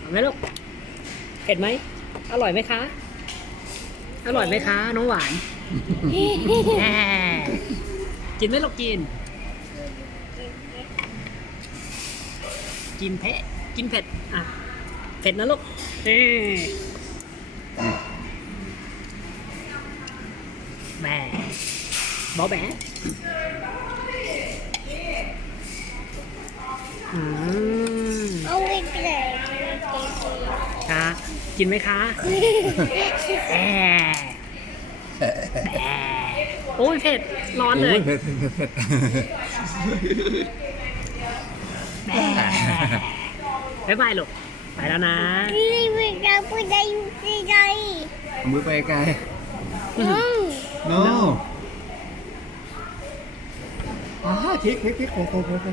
เอาไหมลูกเผ็ดไหม อร่อยไหมคะ อร่อยไหมคะ น้องหวานแหมกินไหมลูกกิน กินเผ็ดกินเผ็ด อะ เผ็ดนะลูกนี่แหม่บอแบะอืม เอาไปเลย คะ กินไหมคะแอะแอะโอ้ยเผ็ด ร้อนเลยโอ้เผ็ดเผ็ดเผ็ดแม่บ๊ายบายลูกไปแล้วนะ นี่เป็นการพูดได้อยู่ที่ไหนเอามือไปไกล อืมโนอ่าพริกพริกพริกโคโคโคโค